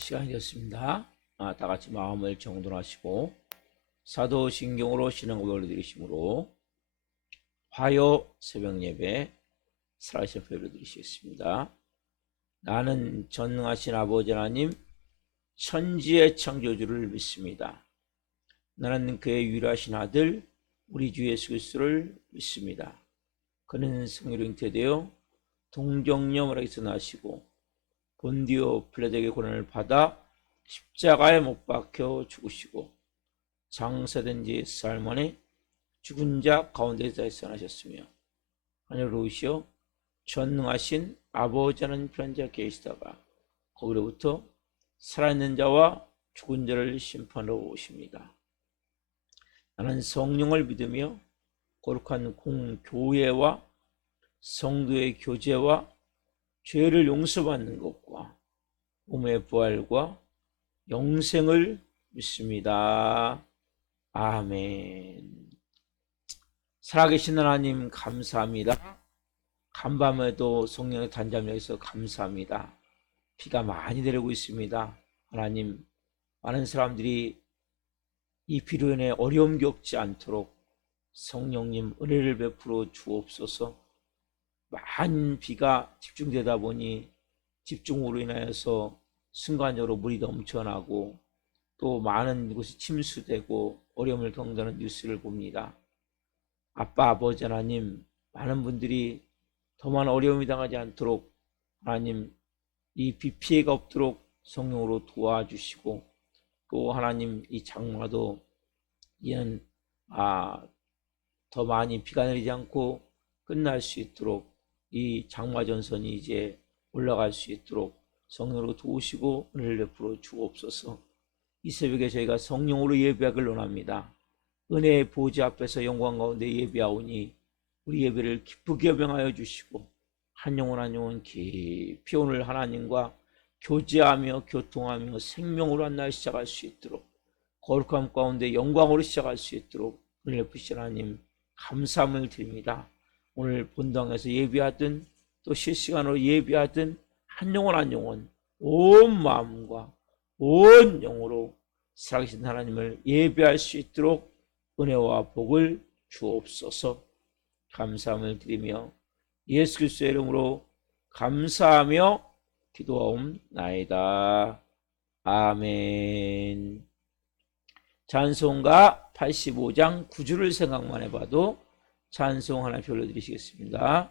시간이 되었습니다. 다 같이 마음을 정돈하시고 사도신경으로 신앙고백을 올려드리심으로 화요 새벽 예배 살아계신 표를 드리시겠습니다. 나는 전능하신 아버지 하나님 천지의 창조주를 믿습니다. 나는 그의 유일하신 아들 우리 주 예수 그리스도를 믿습니다. 그는 성령으로 잉태되어 동정녀마리아에게서 나시고 본디오 빌라도에게 고난을 받아 십자가에 못 박혀 죽으시고 장사된 지 4일 만에 죽은 자 가운데서 일어나셨으며 하늘로 오시어 전능하신 아버지라는 편한 자가 계시다가 거기로부터 살아있는 자와 죽은 자를 심판하러 오십니다. 나는 성령을 믿으며 거룩한 공교회와 성도의 교제와 죄를 용서받는 것과 몸의 부활과 영생을 믿습니다. 아멘. 살아계신 하나님 감사합니다. 간밤에도 성령의 단잠에서 감사합니다. 비가 많이 내리고 있습니다. 하나님, 많은 사람들이 이 비로 인해 어려움 겪지 않도록 성령님 은혜를 베풀어 주옵소서. 많은 비가 집중되다 보니 집중으로 인하여서 순간적으로 물이 넘쳐나고 또 많은 곳이 침수되고 어려움을 겪는다는 뉴스를 봅니다. 아빠, 아버지 하나님, 많은 분들이 더 많은 어려움이 당하지 않도록 하나님 이 비 피해가 없도록 성령으로 도와주시고 또 하나님 이 장마도 이는 더 많이 비가 내리지 않고 끝날 수 있도록 이 장마 전선이 이제 올라갈 수 있도록 성령으로 도우시고 은혜를 베풀어 주옵소서. 이 새벽에 저희가 성령으로 예배하길 원합니다. 은혜의 보좌 앞에서 영광 가운데 예배하오니 우리 예배를 기쁘게 여병하여 주시고 한 영혼 한 영혼 깊이 오늘 하나님과 교제하며 교통하며 생명으로 한 날 시작할 수 있도록 거룩함 가운데 영광으로 시작할 수 있도록 은혜 베푸신 하나님 감사함을 드립니다. 오늘 본당에서 예배하든 또 실시간으로 예배하든 한 영혼 한 영혼 온 마음과 온 영으로 살아계신 하나님을 예배할 수 있도록 은혜와 복을 주옵소서. 감사함을 드리며 예수 그리스도의 이름으로 감사하며 기도하옵나이다. 아멘. 찬송가 85장 9주를 생각만 해봐도 찬송 하나 올려드리시겠습니다.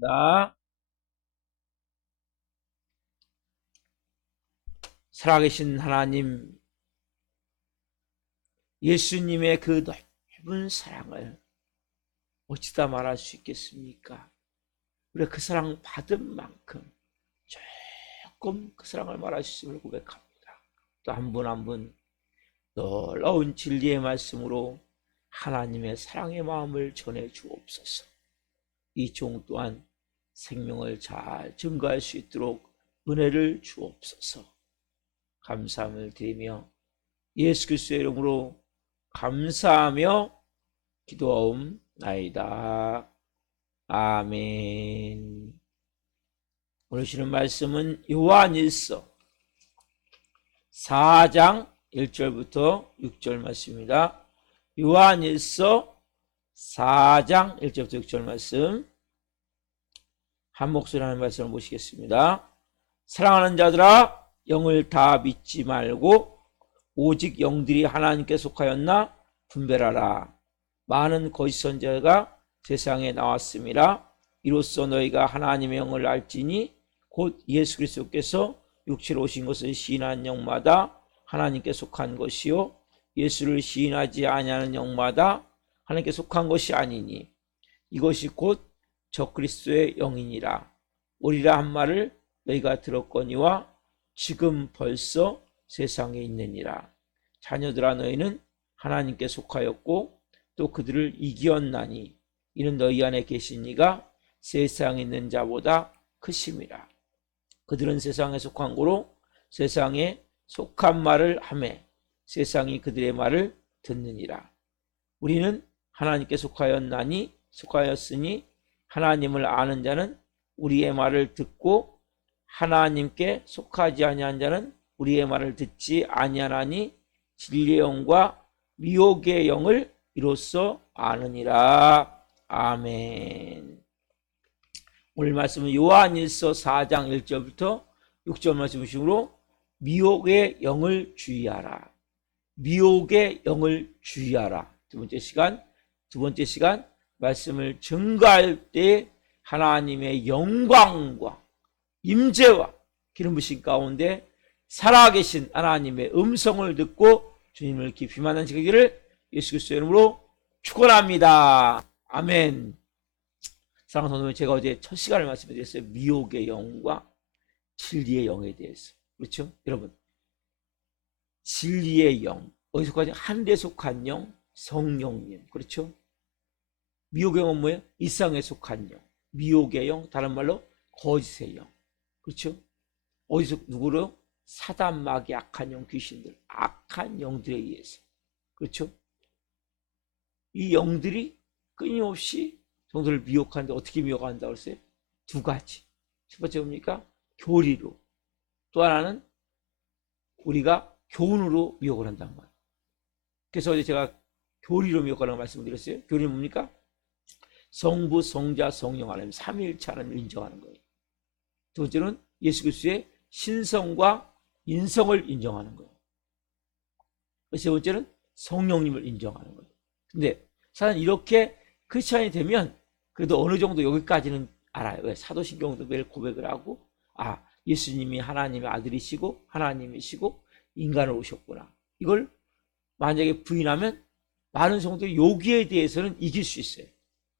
하겠습니다. 살아계신 하나님, 예수님의 그 넓은 사랑을 어찌다 말할 수 있겠습니까? 우리가 그 사랑 받은 만큼 조금 그 사랑을 말할 수 있음을 고백합니다. 또 한 분 한 분 놀라운 진리의 말씀으로 하나님의 사랑의 마음을 전해 주옵소서. 이 종 또한 생명을 잘 증거할 수 있도록 은혜를 주옵소서. 감사함을 드리며 예수 그리스도의 이름으로 감사하며 기도하옵나이다. 아멘. 오늘 주는 말씀은 요한일서 4장 1절부터 6절 말씀입니다. 요한일서 4장 1절부터 6절 말씀, 한 목소리 하는 말씀을 모시겠습니다. 사랑하는 자들아, 영을 다 믿지 말고 오직 영들이 하나님께 속하였나 분별하라. 많은 거짓 선지자가 세상에 나왔음이라. 이로써 너희가 하나님의 영을 알지니 곧 예수 그리스도께서 육체로 오신 것을 시인한 영마다 하나님께 속한 것이요 예수를 시인하지 아니하는 영마다 하나님께 속한 것이 아니니 이것이 곧 적그리스도의 영이니라. 오리라 한 말을 너희가 들었거니와 지금 벌써 세상에 있느니라. 자녀들아, 너희는 하나님께 속하였고 또 그들을 이기었나니 이는 너희 안에 계신 이가 세상에 있는 자보다 크심이라. 그들은 세상에 속한 고로 세상에 속한 말을 하매 세상이 그들의 말을 듣느니라. 우리는 하나님께 속하였으니 하나님을 아는 자는 우리의 말을 듣고 하나님께 속하지 아니한 자는 우리의 말을 듣지 아니하나니 진리의 영과 미혹의 영을 이로써 아느니라. 아멘. 오늘 말씀은 요한일서 4장 1절부터 6절 말씀으로 미혹의 영을 주의하라. 미혹의 영을 주의하라. 두 번째 시간 말씀을 증거할 때 하나님의 영광과 임재와 기름 부으신 가운데 살아계신 하나님의 음성을 듣고 주님을 깊이 만나시기를 예수 그리스도의 이름으로 축원합니다. 아멘. 사랑하는 성도님, 제가 어제 첫 시간을 말씀드렸어요. 미혹의 영과 진리의 영에 대해서. 그렇죠? 여러분, 진리의 영, 어디서까지? 하늘에 속한 영, 성령님. 그렇죠? 미혹의 영은 뭐예요? 이 세상에 속한 영. 미혹의 영, 다른 말로 거짓의 영. 그렇죠? 어디서 누구로? 사단, 마귀, 악한 영, 귀신들, 악한 영들에 의해서. 그렇죠? 이 영들이 끊임없이 성도를 미혹하는데 어떻게 미혹한다고 했어요? 두 가지. 첫 번째 뭡니까? 교리로. 또 하나는 우리가 교훈으로 미혹을 한다는 거예요. 그래서 어제 제가 교리로 미혹하라고 말씀드렸어요. 교리는 뭡니까? 성부, 성자, 성령 하나님 삼위일체 하나님을 인정하는 거예요. 두 번째는 예수 그리스도의 신성과 인성을 인정하는 거예요. 세 번째는 성령님을 인정하는 거예요. 근데 사실 이렇게 크리스찬이 되면 그래도 어느 정도 여기까지는 알아요. 왜? 사도신경도 매일 고백을 하고, 아, 예수님이 하나님의 아들이시고 하나님이시고 인간으로 오셨구나. 이걸 만약에 부인하면 많은 성도들이 여기에 대해서는 이길 수 있어요.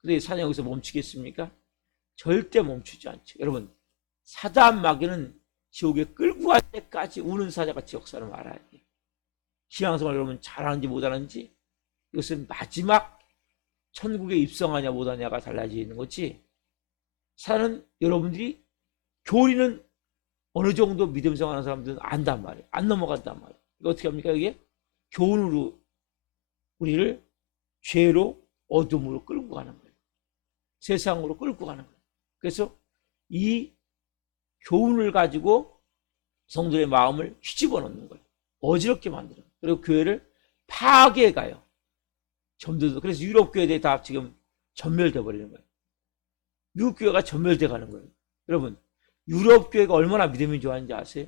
근데 사단 여기서 멈추겠습니까? 절대 멈추지 않죠. 여러분, 사단 마귀는 지옥에 끌고 갈 때까지 우는 사자같이 역사를 말아야 돼요. 신앙생활 여러분 잘하는지 못하는지 이것은 마지막 천국에 입성하냐 못하냐가 달라지는 거지. 사는 여러분들이 교리는 어느 정도 믿음 생활하는 사람들은 안단 말이에요. 안 넘어간단 말이에요. 이거 어떻게 합니까? 이게 교훈으로 우리를 죄로 어둠으로 끌고 가는 거예요. 세상으로 끌고 가는 거예요. 그래서 이 교훈을 가지고 성도의 마음을 휘집어 놓는 거예요. 어지럽게 만들어요. 그리고 교회를 파괴해가요. 점들도. 그래서 유럽 교회들이 다 지금 전멸돼 버리는 거예요. 미국 교회가 전멸돼 가는 거예요. 여러분, 유럽 교회가 얼마나 믿음이 좋아하는지 아세요?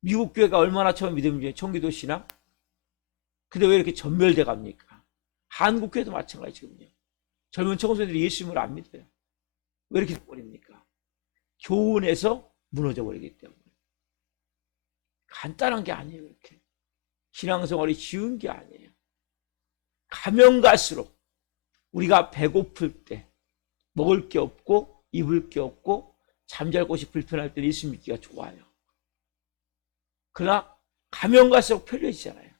미국 교회가 얼마나 처음 믿음이 좋아요? 청기도 신앙? 근데 왜 이렇게 전멸돼 갑니까? 한국 교회도 마찬가지 지금요. 젊은 청소년들이 예수님을 안 믿어요. 왜 이렇게 버립니까? 교훈에서 무너져 버리기 때문에. 간단한 게 아니에요. 이렇게 신앙생활이 쉬운 게 아니에요. 가면 갈수록 우리가 배고플 때, 먹을 게 없고 입을 게 없고 잠잘 곳이 불편할 때 예수 믿기가 좋아요. 그러나 가면 갈수록 편리해지잖아요.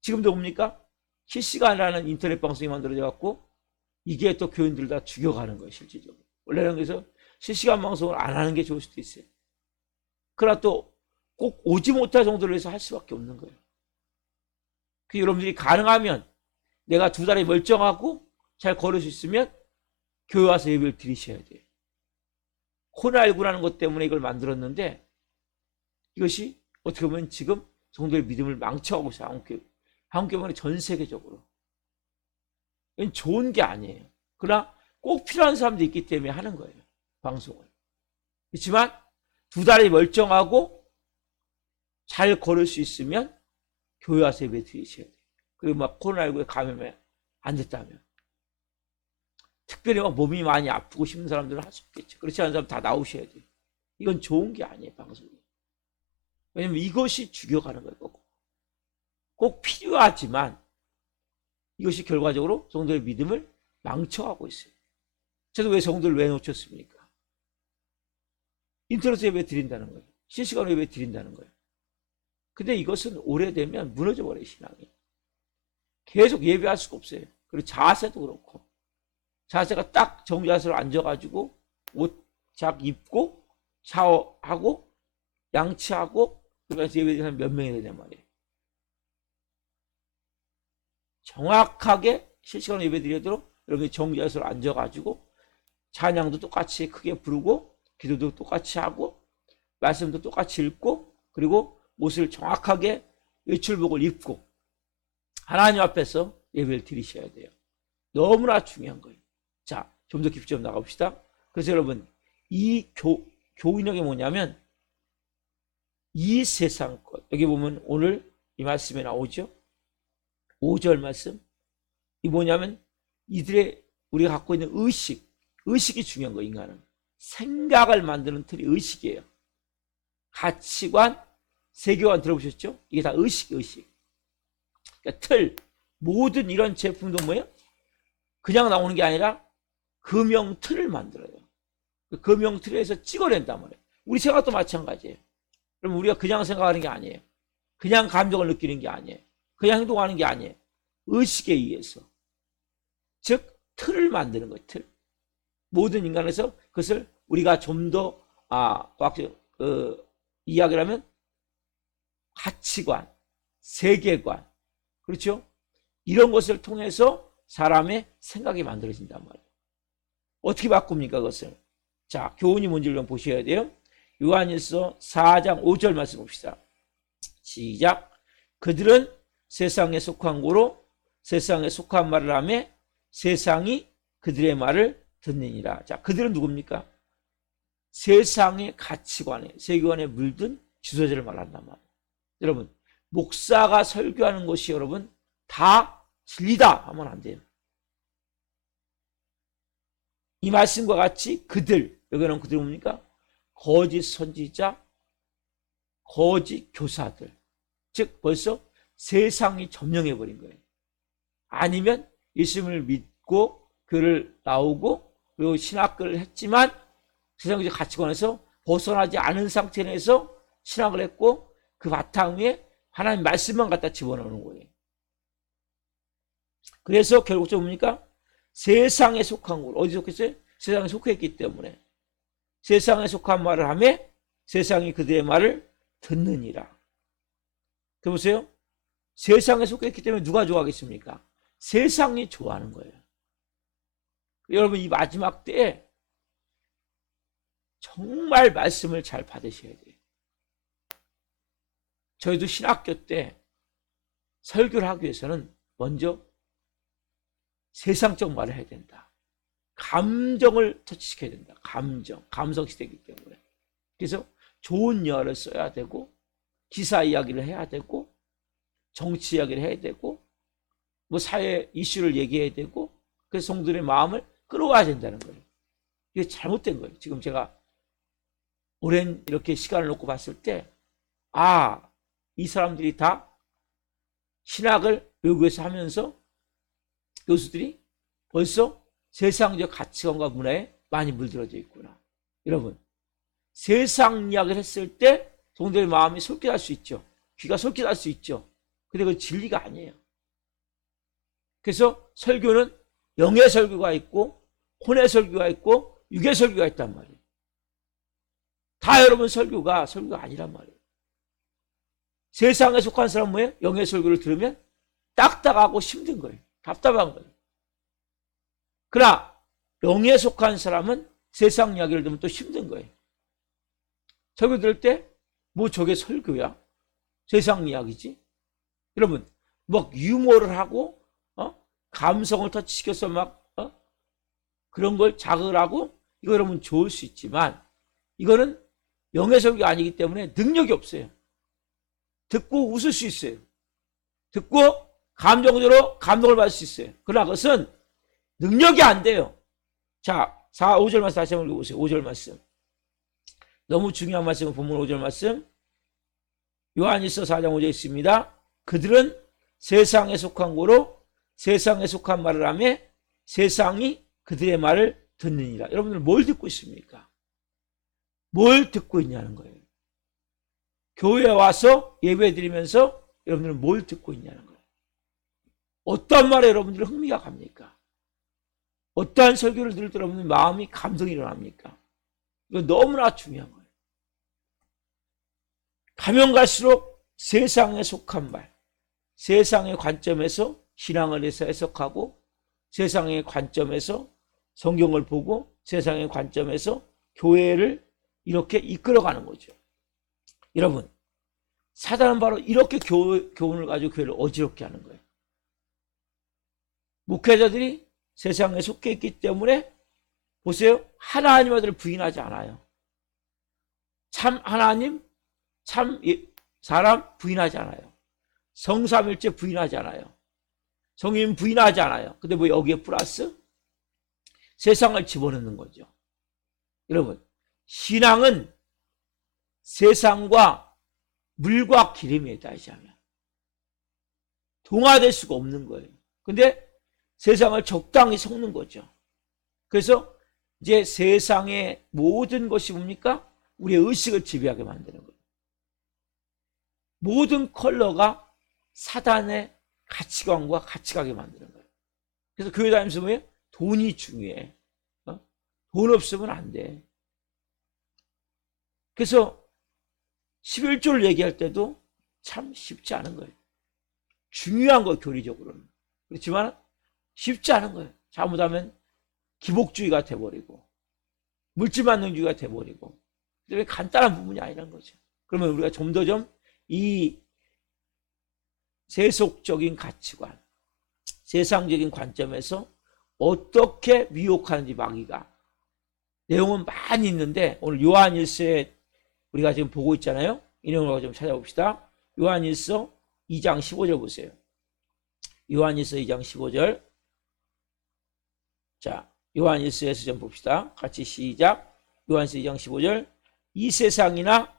지금도 뭡니까? 실시간이라는 인터넷 방송이 만들어져 갖고 이게 또 교인들을 다 죽여가는 거예요. 실질적으로. 원래는 그래서 실시간 방송을 안 하는 게 좋을 수도 있어요. 그러나 또 꼭 오지 못할 정도로 해서 할 수밖에 없는 거예요. 그 여러분들이 가능하면 내가 2달이 멀쩡하고 잘 걸을 수 있으면 교회 와서 예배를 드리셔야 돼요. 코로나19라는 것 때문에 이걸 만들었는데 이것이 어떻게 보면 지금 성도의 믿음을 망쳐가고 있어요. 한국교회는 전 세계적으로. 이건 좋은 게 아니에요. 그러나 꼭 필요한 사람도 있기 때문에 하는 거예요. 방송을. 그렇지만 2달이 멀쩡하고 잘 걸을 수 있으면 교회 와서 예배 드리셔야 돼요. 그리고 막 코로나19에 감염이 안 됐다면. 특별히 막 몸이 많이 아프고 싶은 사람들은 할 수 없겠죠. 그렇지 않은 사람 다 나오셔야 돼요. 이건 좋은 게 아니에요, 방송이. 왜냐면 이것이 죽여가는 거예요. 꼭 필요하지만 이것이 결과적으로 성도의 믿음을 망쳐가고 있어요. 저도 왜 성도를 왜 놓쳤습니까? 인터넷 예배 드린다는 거예요. 실시간 예배 드린다는 거예요. 근데 이것은 오래되면 무너져 버려요, 신앙이. 계속 예배할 수가 없어요. 그리고 자세도 그렇고. 자세가 딱 정자세로 앉아가지고 옷 잘 입고 샤워하고 양치하고 그러면서 예배드리는 몇 명이 되냔 말이에요. 정확하게 실시간 예배드리도록 여러분이 정자세로 앉아가지고 찬양도 똑같이 크게 부르고 기도도 똑같이 하고 말씀도 똑같이 읽고 그리고 옷을 정확하게 외출복을 입고 하나님 앞에서 예배를 드리셔야 돼요. 너무나 중요한 거예요. 자, 좀 더 깊이 좀 나가봅시다. 그래서 여러분 이 교인에게 뭐냐면 이 세상 것 여기 보면 오늘 이 말씀에 나오죠. 5절 말씀 이 뭐냐면 이들의 우리가 갖고 있는 의식이 중요한 거예요. 인간은 생각을 만드는 틀이 의식이에요. 가치관, 세계관 들어보셨죠? 이게 다 의식. 그러니까 틀, 모든 이런 제품도 뭐예요? 그냥 나오는 게 아니라 금형 틀을 만들어요. 그 금형 틀에서 찍어낸단 말이에요. 우리 생각도 마찬가지예요. 그럼 우리가 그냥 생각하는 게 아니에요. 그냥 감정을 느끼는 게 아니에요. 그냥 행동하는 게 아니에요. 의식에 의해서. 즉 틀을 만드는 거예요. 틀. 모든 인간에서 그것을 우리가 좀 더 이야기를 하면 가치관, 세계관, 그렇죠? 이런 것을 통해서 사람의 생각이 만들어진단 말이에요. 어떻게 바꿉니까, 그것을? 자, 교훈이 뭔지를 좀 보셔야 돼요. 요한일서 4장 5절 말씀 봅시다. 시작. 그들은 세상에 속한 고로 세상에 속한 말을 하며 세상이 그들의 말을 듣느니라. 자, 그들은 누굽니까? 세상의 가치관에, 세계관에 물든 지도자를 말한단 말이에요. 여러분, 목사가 설교하는 것이 여러분 다 진리다 하면 안 돼요. 이 말씀과 같이 그들, 여기는 그들이 뭡니까? 거짓 선지자, 거짓 교사들. 즉 벌써 세상이 점령해버린 거예요. 아니면 예수님을 믿고 교회를 나오고 그리고 신학을 했지만 세상의 가치관에서 벗어나지 않은 상태 내에서 신학을 했고 그 바탕 위에 하나님 말씀만 갖다 집어넣는 거예요. 그래서 결국적으로 뭡니까? 세상에 속한 걸 어디 속했어요? 세상에 속했기 때문에 세상에 속한 말을 하며 세상이 그들의 말을 듣느니라. 보세요. 세상에 속했기 때문에 누가 좋아하겠습니까? 세상이 좋아하는 거예요. 여러분 이 마지막 때에 정말 말씀을 잘 받으셔야 돼요. 저희도 신학교 때 설교를 하기 위해서는 먼저 세상적 말을 해야 된다. 감정을 터치시켜야 된다. 감성시대이기 때문에. 그래서 좋은 예화를 써야 되고 기사 이야기를 해야 되고 정치 이야기를 해야 되고 뭐 사회 이슈를 얘기해야 되고 그래서 성도들의 마음을 끌어와야 된다는 거예요. 이게 잘못된 거예요. 지금 제가 오랜 이렇게 시간을 놓고 봤을 때, 이 사람들이 다 신학을 외국에서 하면서 교수들이 벌써 세상적 가치관과 문화에 많이 물들어져 있구나. 여러분, 세상 이야기를 했을 때 성도의 마음이 솔깃할 수 있죠. 귀가 솔깃할 수 있죠. 근데 그건 진리가 아니에요. 그래서 설교는 영의 설교가 있고 혼의 설교가 있고 육의 설교가 있단 말이에요. 다 여러분 설교가 아니란 말이에요. 세상에 속한 사람은 뭐예요? 영의 설교를 들으면 딱딱하고 힘든 거예요. 답답한 거예요. 그러나 영에 속한 사람은 세상 이야기를 들으면 또 힘든 거예요. 설교 들을 때 뭐 저게 설교야? 세상 이야기지? 여러분, 막 유머를 하고 감성을 터치시켜서 막 그런 걸 자극을 하고, 이거 여러분 좋을 수 있지만 이거는 영의 설교가 아니기 때문에 능력이 없어요. 듣고 웃을 수 있어요. 듣고 감정적으로 감동을 받을 수 있어요. 그러나 그것은 능력이 안 돼요. 자, 5절 말씀 다시 한번 읽어보세요. 5절 말씀. 너무 중요한 말씀은 본문 5절 말씀. 요한일서 4장 5절에 있습니다. 그들은 세상에 속한 거로 세상에 속한 말을 하며 세상이 그들의 말을 듣느니라. 여러분들 뭘 듣고 있습니까? 뭘 듣고 있냐는 거예요. 교회에 와서 예배 드리면서 여러분들은 뭘 듣고 있냐는 거예요. 어떤 말에 여러분들은 흥미가 갑니까? 어떠한 설교를 들을 때 여러분들 마음이 감동이 일어납니까? 이거 너무나 중요한 거예요. 가면 갈수록 세상에 속한 말, 세상의 관점에서 신앙을 해석하고 세상의 관점에서 성경을 보고 세상의 관점에서 교회를 이렇게 이끌어가는 거죠. 여러분, 사단은 바로 이렇게 교훈을 가지고 교회를 어지럽게 하는 거예요. 목회자들이 세상에 속해 있기 때문에 보세요. 하나님의 아들을 부인하지 않아요. 참 하나님, 참 사람 부인하지 않아요. 성삼일체 부인하지 않아요. 성인 부인하지 않아요. 근데 뭐 여기에 플러스 세상을 집어넣는 거죠. 여러분, 신앙은 세상과 물과 기름이에요. 다시 하면 동화될 수가 없는 거예요. 근데 세상을 적당히 섞는 거죠. 그래서 이제 세상의 모든 것이 뭡니까? 우리의 의식을 지배하게 만드는 거예요. 모든 컬러가 사단의 가치관과 같이 가게 만드는 거예요. 그래서 교회 다니면서 뭐예요? 돈이 중요해. 돈 없으면 안 돼. 그래서 11조를 얘기할 때도 참 쉽지 않은 거예요. 중요한 거예요, 교리적으로는. 그렇지만 쉽지 않은 거예요. 잘못하면 기복주의가 돼버리고 물질만능주의가 돼버리고, 왜 간단한 부분이 아니라는 거죠. 그러면 우리가 좀 더 이 세속적인 가치관, 세상적인 관점에서 어떻게 미혹하는지 마귀가, 내용은 많이 있는데 오늘 요한일서에 우리가 지금 보고 있잖아요. 이 내용을 좀 찾아봅시다. 요한일서 2장 15절 보세요. 요한일서 2장 15절. 자, 요한일서에서 좀 봅시다. 같이 시작. 요한일서 2장 15절. 이 세상이나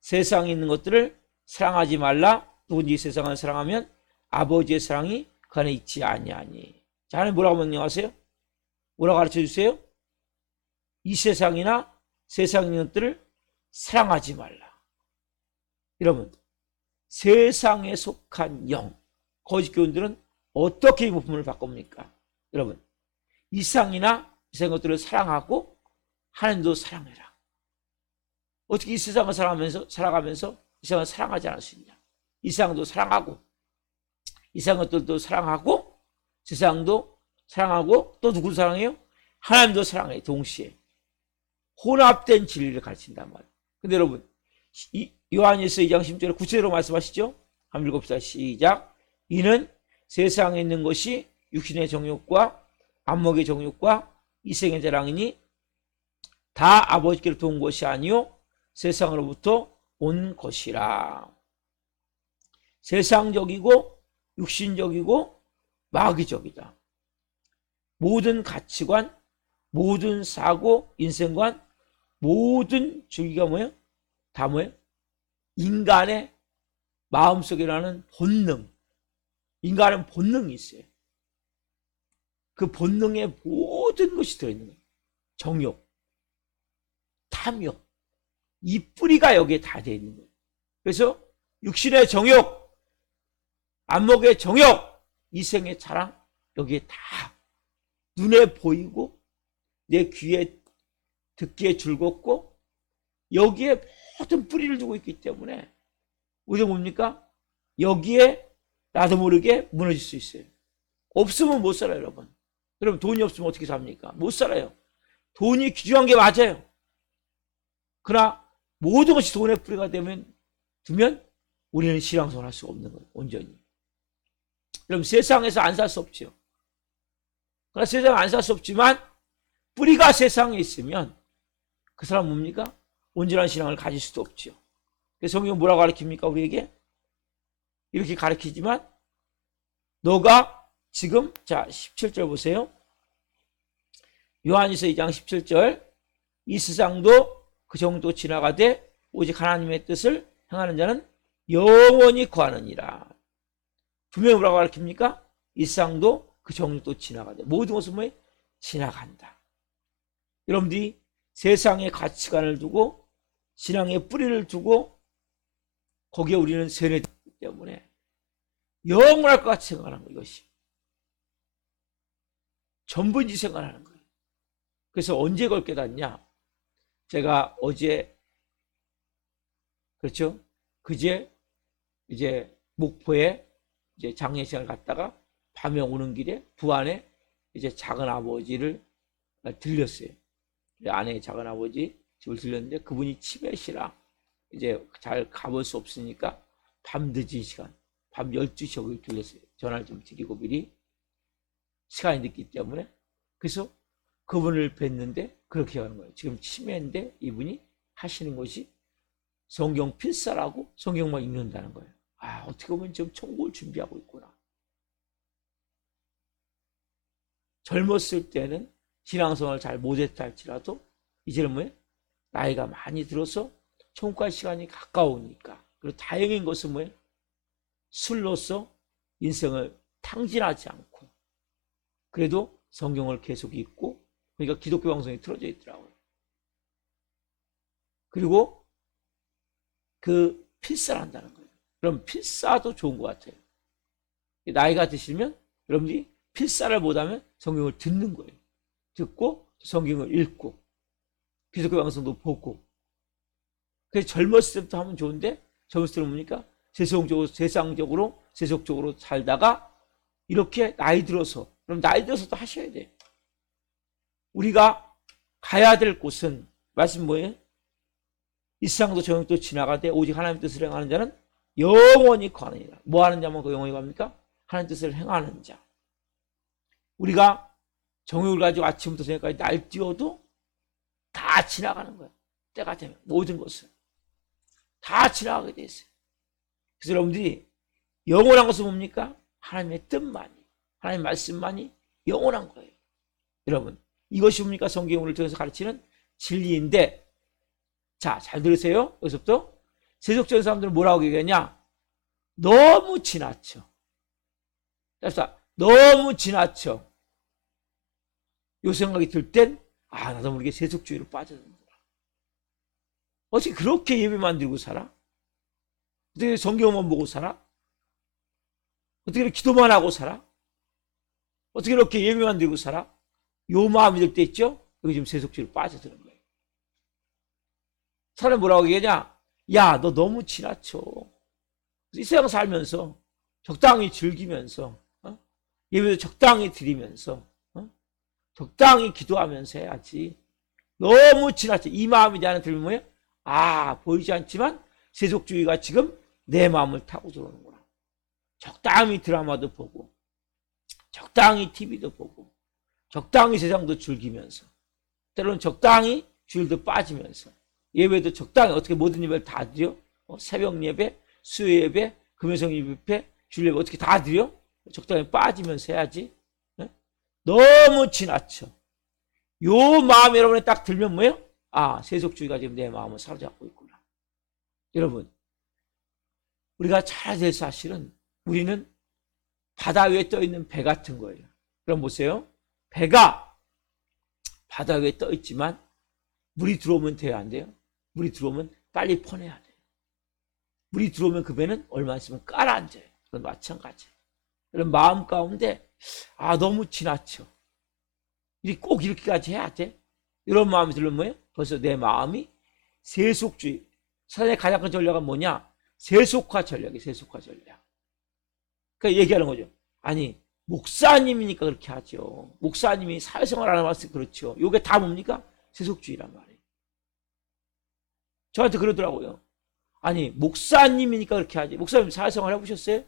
세상에 있는 것들을 사랑하지 말라. 누군지 이 세상을 사랑하면 아버지의 사랑이 그 안에 있지 아니하니. 자, 하나님 뭐라고 명령하세요? 뭐라고 가르쳐 주세요? 이 세상이나 세상에 있는 것들을 사랑하지 말라. 여러분, 세상에 속한 영, 거짓 교훈들은 어떻게 이 부품을 바꿉니까? 여러분, 이 세상이나 이 세상 것들을 사랑하고 하나님도 사랑해라. 어떻게 이 세상을 살아가면서 이 세상을 사랑하지 않을 수 있냐? 이 세상도 사랑하고 이 세상 것들도 사랑하고 세상도 사랑하고 또 누구를 사랑해요? 하나님도 사랑해요. 동시에 혼합된 진리를 가르친단 말이에요. 근데 여러분, 요한일서 2장 10절에 구체적으로 말씀하시죠? 한번 읽읍시다. 시작. 이는 세상에 있는 것이 육신의 정욕과 안목의 정욕과 이생의 자랑이니 다 아버지께로부터 온 것이 아니요 세상으로부터 온 것이라. 세상적이고 육신적이고 마귀적이다. 모든 가치관, 모든 사고, 인생관, 모든 주기가 뭐예요? 다 뭐예요? 인간의 마음속에 나는 본능. 인간은 본능이 있어요. 그 본능에 모든 것이 들어있는 거예요. 정욕, 탐욕, 이 뿌리가 여기에 다 되어 있는 거예요. 그래서 육신의 정욕, 안목의 정욕, 이생의 자랑, 여기에 다 눈에 보이고 내 귀에 듣기에 즐겁고 여기에 모든 뿌리를 두고 있기 때문에 우리가 뭡니까? 여기에 나도 모르게 무너질 수 있어요. 없으면 못 살아요, 여러분. 여러분 돈이 없으면 어떻게 삽니까? 못 살아요. 돈이 귀중한 게 맞아요. 그러나 모든 것이 돈의 뿌리가 두면 우리는 신앙생활 할 수가 없는 거예요. 온전히. 여러분 세상에서 안 살 수 없죠. 그러나 세상에 안 살 수 없지만 뿌리가 세상에 있으면 그 사람 뭡니까? 온전한 신앙을 가질 수도 없죠. 그래서 성경은 뭐라고 가르칩니까? 우리에게 이렇게 가르치지만 너가 지금 자 17절 보세요. 요한일서 2장 17절 이 세상도 그 정도 지나가되 오직 하나님의 뜻을 행하는 자는 영원히 거하느니라. 분명히 뭐라고 가르칩니까? 이 세상도 그 정도 지나가되 모든 것은 뭐예요? 지나간다. 여러분들이 세상의 가치관을 두고 신앙의 뿌리를 두고 거기에 우리는 세뇌되기 때문에 영원할 것 같이 생각하는 거예요. 이것이 전부인지 생각하는 거예요. 그래서 언제 그걸 깨닫냐? 제가 어제 그렇죠? 그제 이제 목포에 이제 장례식을 갔다가 밤에 오는 길에 부안에 이제 작은 아버지를 들렸어요. 아내의 작은 아버지 집을 들렸는데 그분이 치매시라 이제 잘 가볼 수 없으니까 밤 늦은 시간 밤 12시 여기 들렸어요. 전화를 좀 드리고 미리 시간이 늦기 때문에. 그래서 그분을 뵀는데 그렇게 하는 거예요. 지금 치매인데 이분이 하시는 것이 성경 필사라고 성경만 읽는다는 거예요. 아, 어떻게 보면 지금 천국을 준비하고 있구나. 젊었을 때는 신앙생활을 잘 못했다 할지라도 이제는 뭐예요? 나이가 많이 들어서 천국 갈 시간이 가까우니까. 그리고 다행인 것은 뭐예요? 술로서 인생을 탕진하지 않고 그래도 성경을 계속 읽고 그러니까 기독교 방송이 틀어져 있더라고요. 그리고 그 필사를 한다는 거예요. 그럼 필사도 좋은 것 같아요. 나이가 드시면 여러분들이 필사를 못하면 성경을 듣는 거예요. 듣고 성경을 읽고 기독교 방송도 보고. 그래서 젊었을 때부터 하면 좋은데 젊었을 때는 뭡니까? 세상적으로 세속적으로 살다가 이렇게 나이 들어서 그럼 나이 들어서도 하셔야 돼요. 우리가 가야 될 곳은 말씀 뭐예요? 이 세상도 저녁도 지나가되 오직 하나님의 뜻을 행하는 자는 영원히 거하느니라. 뭐 하는 자만 그 영원히 갑니까? 하나님의 뜻을 행하는 자. 우리가 정욕을 가지고 아침부터 저녁까지 날뛰어도 다 지나가는 거예요. 때가 되면 모든 것은 다 지나가게 돼 있어요. 그래서 여러분들이 영원한 것은 뭡니까? 하나님의 뜻만이, 하나님의 말씀만이 영원한 거예요. 여러분 이것이 뭡니까? 성경이 우리를 통해서 가르치는 진리인데 자, 잘 들으세요. 여기서부터 세속적인 사람들은 뭐라고 얘기하냐? 너무 지나쳐. 너무 지나쳐. 요 생각이 들 땐 아, 나도 모르게 세속주의로 빠져든다. 어떻게 그렇게 예배만 드리고 살아? 어떻게 성경만 보고 살아? 어떻게 기도만 하고 살아? 어떻게 이렇게 예배만 드리고 살아? 요 마음이 들 때 있죠? 여기 지금 세속주의로 빠져드는 거예요. 사람이 뭐라고 얘기하냐? 야, 너 너무 지나쳐. 이 세상 살면서 적당히 즐기면서 예배도 적당히 드리면서 적당히 기도하면서 해야지. 너무 지나쳐. 이 마음이 내 안에 들면 뭐예요? 아, 보이지 않지만 세속주의가 지금 내 마음을 타고 들어오는구나. 적당히 드라마도 보고 적당히 TV도 보고 적당히 세상도 즐기면서 때로는 적당히 주일도 빠지면서 예배도 적당히 어떻게 모든 예배를 다 드려? 새벽 예배, 수요 예배, 금요성 예배, 주일 예배 어떻게 다 드려? 적당히 빠지면서 해야지. 너무 지나쳐. 요 마음이 여러분에 딱 들면 뭐예요? 아, 세속주의가 지금 내 마음을 사로잡고 있구나. 여러분, 우리가 잘 알아야 될 사실은 우리는 바다 위에 떠 있는 배 같은 거예요. 그럼 보세요. 배가 바다 위에 떠 있지만 물이 들어오면 돼요, 안 돼요? 물이 들어오면 빨리 퍼내야 돼요. 물이 들어오면 그 배는 얼마 있으면 깔아앉아요. 그건 마찬가지예요. 그럼 마음 가운데 너무 지나쳐. 꼭 이렇게까지 해야 돼? 이런 마음이 들면 뭐예요? 벌써 내 마음이 세속주의. 사단의 가장 큰 전략은 뭐냐? 세속화 전략이에요. 세속화 전략. 그러니까 얘기하는 거죠. 아니, 목사님이니까 그렇게 하죠. 목사님이 사회생활 안 해봤으니 그렇죠. 이게 다 뭡니까? 세속주의란 말이에요. 저한테 그러더라고요. 아니, 목사님이니까 그렇게 하지. 목사님 사회생활 해보셨어요?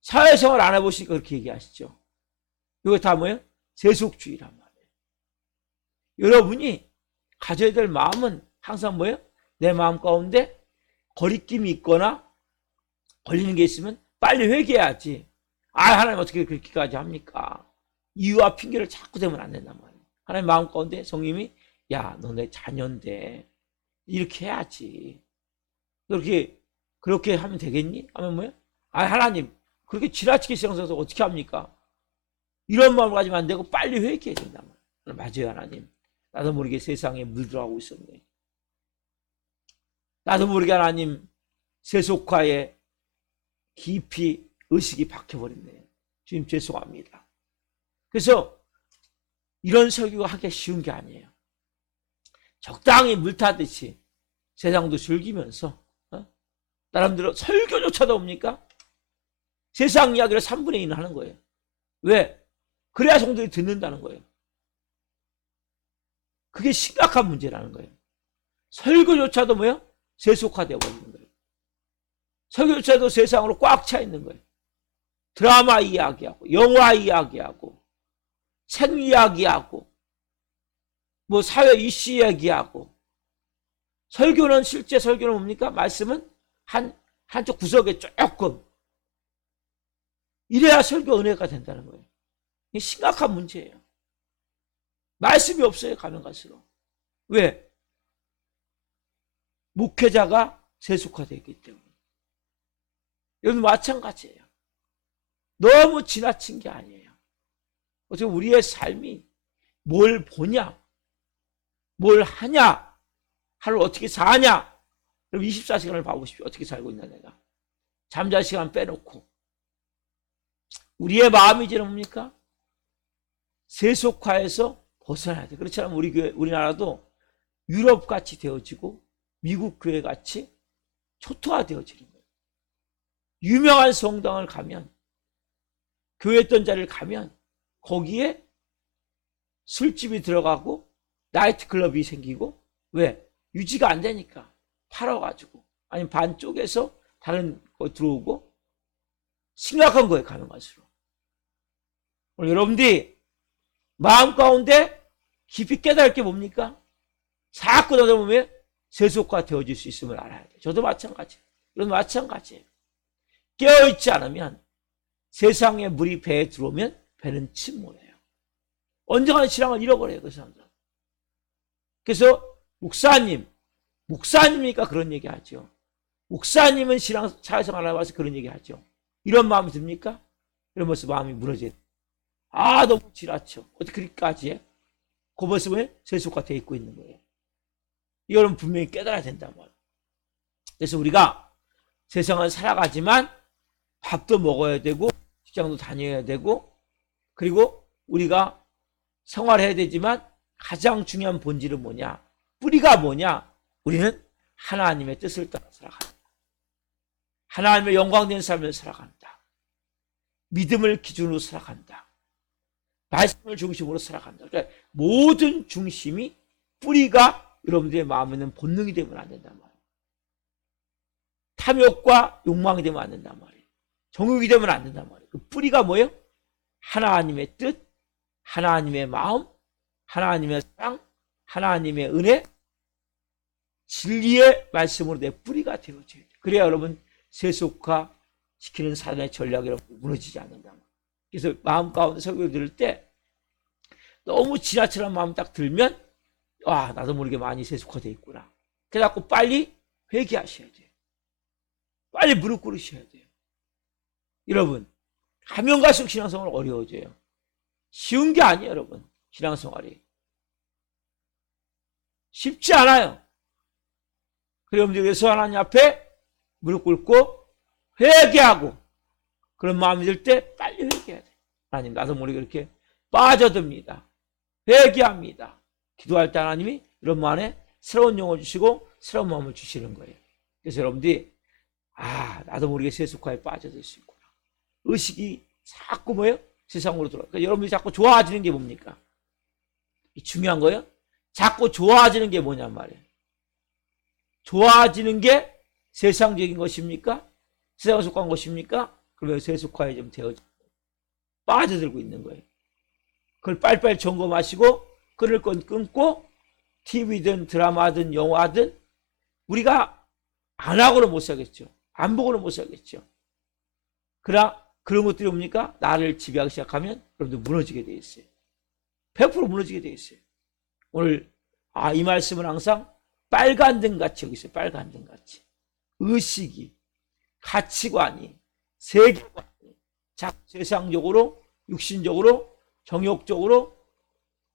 사회생활 안 해보시니까 그렇게 얘기하시죠. 이거 다 뭐예요? 세속주의란 말이에요. 여러분이 가져야 될 마음은 항상 뭐예요? 내 마음 가운데 거리낌이 있거나 걸리는 게 있으면 빨리 회개해야지. 하나님 어떻게 그렇게까지 합니까? 이유와 핑계를 자꾸 대면 안 된단 말이에요. 하나님 마음 가운데 성님이 야, 너 내 자녀인데 이렇게 해야지. 그렇게 하면 되겠니? 하면 뭐예요? 하나님 그렇게 지나치게 신앙생활 어떻게 합니까? 이런 마음을 가지면 안 되고 빨리 회개해야 된단 말이에요. 맞아요, 하나님. 나도 모르게 세상에 물들어가고 있었네. 나도 모르게 하나님 세속화에 깊이 의식이 박혀버렸네요. 주님 죄송합니다. 그래서 이런 설교가 하기가 쉬운 게 아니에요. 적당히 물 타듯이 세상도 즐기면서 나름대로 설교조차도 옵니까? 세상 이야기를 3분의 1은 하는 거예요. 왜? 그래야 성도들이 듣는다는 거예요. 그게 심각한 문제라는 거예요. 설교조차도 뭐예요? 세속화되어 버리는 거예요. 설교조차도 세상으로 꽉 차 있는 거예요. 드라마 이야기하고 영화 이야기하고 책 이야기하고 뭐 사회 이슈 이야기하고 설교는 실제 설교는 뭡니까? 말씀은 한쪽 구석에 조금 이래야 설교 은혜가 된다는 거예요. 이게 심각한 문제예요. 말씀이 없어요. 가면 갈수록. 왜? 목회자가 세속화되어 있기 때문에. 여러분 마찬가지예요. 너무 지나친 게 아니에요. 어떻게 우리의 삶이 뭘 보냐, 뭘 하냐, 하루 어떻게 사냐. 그럼 24시간을 봐보십시오. 어떻게 살고 있나 내가. 잠잘 시간 빼놓고. 우리의 마음이 이제는 뭡니까? 세속화에서 벗어나야 돼. 그렇지 않으면 우리 교회, 우리나라도 유럽같이 되어지고 미국 교회같이 초토화되어지는 거예요. 유명한 성당을 가면 교회 있던 자리를 가면 거기에 술집이 들어가고 나이트클럽이 생기고 왜? 유지가 안 되니까 팔아가지고 아니면 반쪽에서 다른 거 들어오고 심각한 거예요. 가면 갈수록. 오늘 여러분들이 마음 가운데 깊이 깨달을 게 뭡니까? 자꾸 나다 보면 세속화 되어질 수 있음을 알아야 돼요. 저도 마찬가지예요. 여러분 마찬가지예요. 깨어있지 않으면 세상에 물이 배에 들어오면 배는 침몰해요. 언젠가는 신앙을 잃어버려요. 그 사람들은. 그래서 목사님이니까 그런 얘기 하죠. 목사님은 신앙 사회생활 하러 와서 그런 얘기 하죠. 이런 마음이 듭니까? 이러면서 마음이 무너져요. 너무 지나쳐. 어떻게 그렇게까지 해? 그 모습에 세속화되어 있고 있는 거예요. 이거는 분명히 깨달아야 된단 말이에요. 그래서 우리가 세상을 살아가지만 밥도 먹어야 되고 직장도 다녀야 되고 그리고 우리가 생활해야 되지만 가장 중요한 본질은 뭐냐? 뿌리가 뭐냐? 우리는 하나님의 뜻을 따라 살아간다. 하나님의 영광된 삶을 살아간다. 믿음을 기준으로 살아간다. 말씀을 중심으로 살아간다. 그러니까 모든 중심이 뿌리가 여러분들의 마음에 있는 본능이 되면 안 된단 말이에요. 탐욕과 욕망이 되면 안 된단 말이에요. 정욕이 되면 안 된단 말이에요. 그 뿌리가 뭐예요? 하나님의 뜻, 하나님의 마음, 하나님의 사랑, 하나님의 은혜, 진리의 말씀으로 내 뿌리가 되어져야 돼요. 그래야 여러분 세속화 시키는 사단의 전략이 무너지지 않는다. 그래서 마음 가운데 설교 들을 때 너무 지나치는 마음 딱 들면 나도 모르게 많이 세속화되어 있구나. 그래갖고 빨리 회개하셔야 돼요. 빨리 무릎 꿇으셔야 돼요. 여러분, 하면 갈수록 신앙생활 어려워져요. 쉬운 게 아니에요, 여러분. 신앙생활이 쉽지 않아요. 그래서 하나님 앞에 무릎 꿇고 회개하고, 그런 마음이 들 때 빨리 회개해야 돼요. 하나님, 나도 모르게 이렇게 빠져듭니다. 회개합니다. 기도할 때 하나님이 이런 마음에 새로운 영을 주시고 새로운 마음을 주시는 거예요. 그래서 여러분들이 나도 모르게 세속화에 빠져들 수 있구나. 의식이 자꾸 뭐예요? 세상으로 들어가. 그러니까 여러분들이 자꾸 좋아지는 게 뭡니까? 중요한 거예요. 자꾸 좋아지는 게 뭐냔 말이에요. 좋아지는 게 세상적인 것입니까? 세상에 속한 것입니까? 그러면 세속화에 좀 빠져들고 있는 거예요. 그걸 빨리빨리 점검하시고, 끊을 건 끊고, TV든 드라마든 영화든 우리가 안 하고는 못 살겠죠. 안 보고는 못 살겠죠. 그러나 그런 것들이 뭡니까? 나를 지배하기 시작하면 여러분들 무너지게 돼 있어요. 100% 무너지게 돼 있어요. 오늘 이 말씀은 항상 빨간 등같이 여기 있어요. 빨간 등같이. 의식이, 가치관이, 세계관이 세상적으로, 육신적으로, 정욕적으로,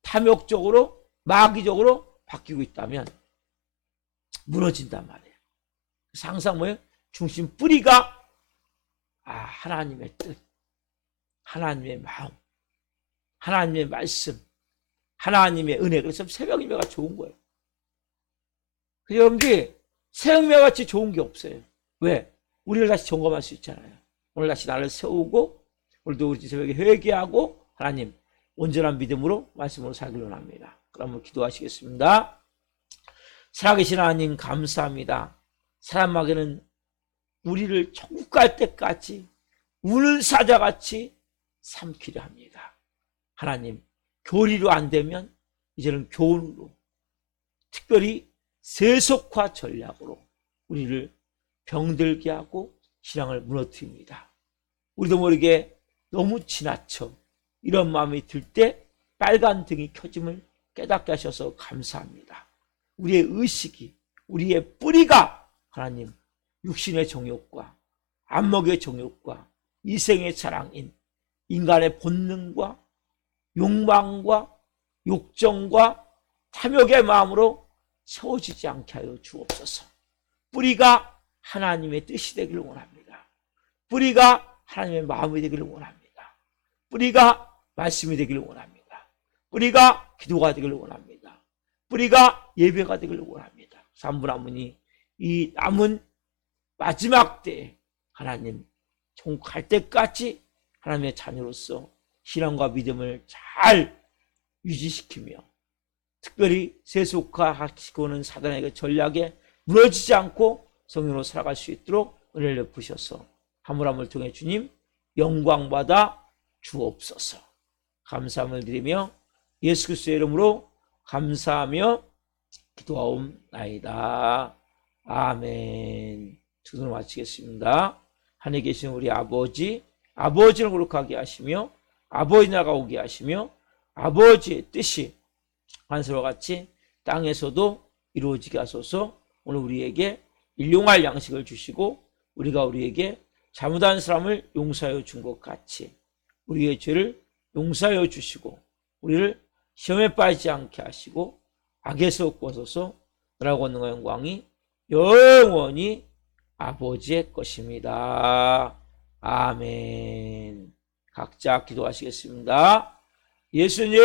탐욕적으로, 마귀적으로 바뀌고 있다면 무너진단 말이에요. 그래서 항상 뭐예요? 중심 뿌리가 하나님의 뜻, 하나님의 마음, 하나님의 말씀, 하나님의 은혜. 그래서 새벽 예배가 좋은 거예요. 그래서 여러분들이 새벽 예배같이 좋은 게 없어요. 왜? 우리를 다시 점검할 수 있잖아요. 오늘 다시 나를 세우고, 오늘도 우리 새벽에 회개하고, 하나님 온전한 믿음으로 말씀으로 살기로 합니다. 그럼 기도하시겠습니다. 살아계신 하나님 감사합니다. 사람에게는 우리를 천국 갈 때까지 우는 사자같이 삼키려 합니다. 하나님, 교리로 안 되면 이제는 교훈으로, 특별히 세속화 전략으로 우리를 병들게 하고 신앙을 무너뜨립니다. 우리도 모르게 너무 지나쳐 이런 마음이 들 때 빨간 등이 켜짐을 깨닫게 하셔서 감사합니다. 우리의 의식이, 우리의 뿌리가 하나님 육신의 정욕과 안목의 정욕과 이생의 자랑인 인간의 본능과 욕망과 욕정과 탐욕의 마음으로 세워지지 않게 하여 주옵소서. 뿌리가 하나님의 뜻이 되기를 원합니다. 뿌리가 하나님의 마음이 되기를 원합니다. 뿌리가 말씀이 되기를 원합니다. 뿌리가 기도가 되기를 원합니다. 뿌리가 예배가 되기를 원합니다. 산부나무니 이 남은 마지막 때에 하나님 천국 갈 때까지 하나님의 자녀로서 신앙과 믿음을 잘 유지시키며, 특별히 세속화하시고는 사단의 전략에 무너지지 않고 성령으로 살아갈 수 있도록 은혜를 베푸셔서 화물함을 통해 주님 영광받아 주옵소서. 감사함을 드리며 예수 그리스도의 이름으로 감사하며 기도하옵나이다. 아멘. 주도를 마치겠습니다. 하늘에 계신 우리 아버지, 아버지를 거룩하게 하시며 아버지 나라가 오게 하시며 아버지의 뜻이 하늘과 같이 땅에서도 이루어지게 하소서. 오늘 우리에게 일용할 양식을 주시고 우리가 우리에게 잘못한 사람을 용서하여 준 것 같이 우리의 죄를 용서하여 주시고 우리를 시험에 빠지지 않게 하시고 악에서 구하소서. 나라고 하는 영광이 영원히 아버지의 것입니다. 아멘. 각자 기도하시겠습니다. 예수님